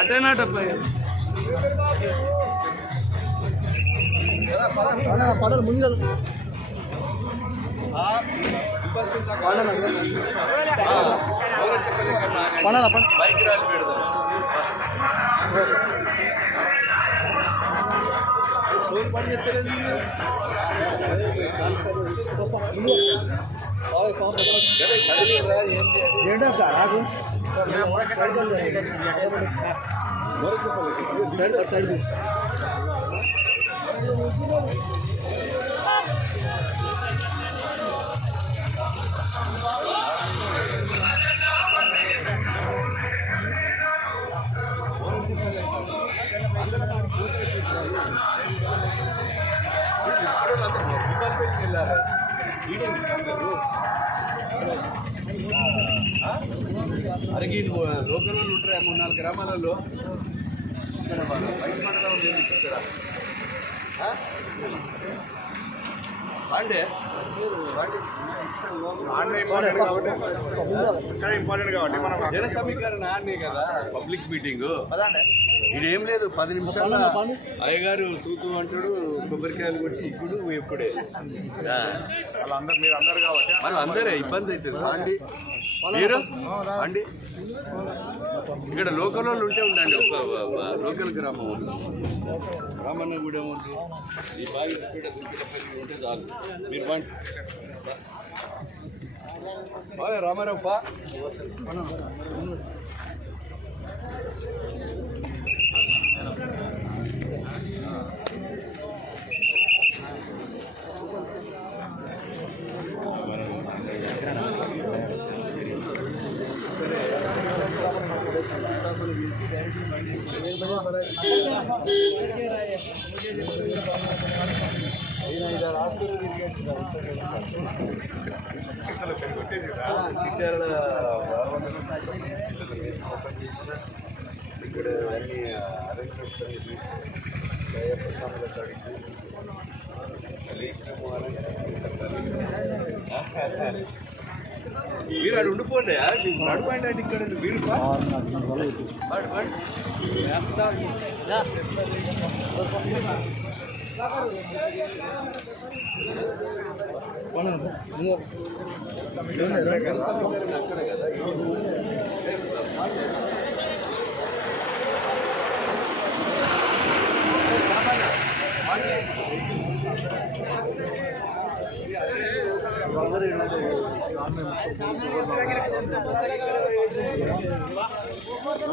అటేనాటప్ప పడాలి ముందు పడాల బైక్ రాలి పెడదాం పని చెప్తలేదు సైడ్ అరగి లోకల్ వాళ్ళు ఉంటారు 3-4 గ్రామాలలో ఇక్కడ బయట మండలం లేదు ఇక్కడ ఇంపార్టెంట్ కాబట్టి మనం జన సమీకరణ ఆడనే కదా పబ్లిక్ మీటింగ్ ఇదేం లేదు 10 నిమిషాలు అయ్యగారు తూతూ అంటాడు కొబ్బరికాయలు కొట్టి ఇప్పుడు ఎప్పుడే మీరు అందరు కాబట్టి మనం అందరే ఇబ్బంది అవుతుంది అండి మీరు అండి ఇక్కడ లోకల్ వాళ్ళు ఉంటే ఉండండి ఒక లోకల్ గ్రామం రామన్న కూడా ఉంది ఈ బావి ఉంటే చాలు మీరు బాగా రామారావు పా ఇక్కడ అన్ని అరేంజ్మెంట్స్ మీరు అక్కడ ఉండిపోండి నడుపండి అంటే ఇక్కడ మీరు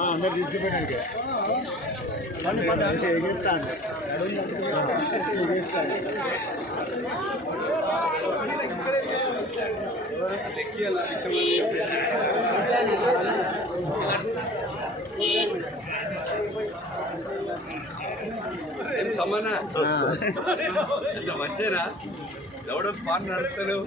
అందరు తీసుకుపోయినాక ఎగిస్తాండి సమానా వచ్చేనా ఎవడో పాన్ నడుస్తలేవు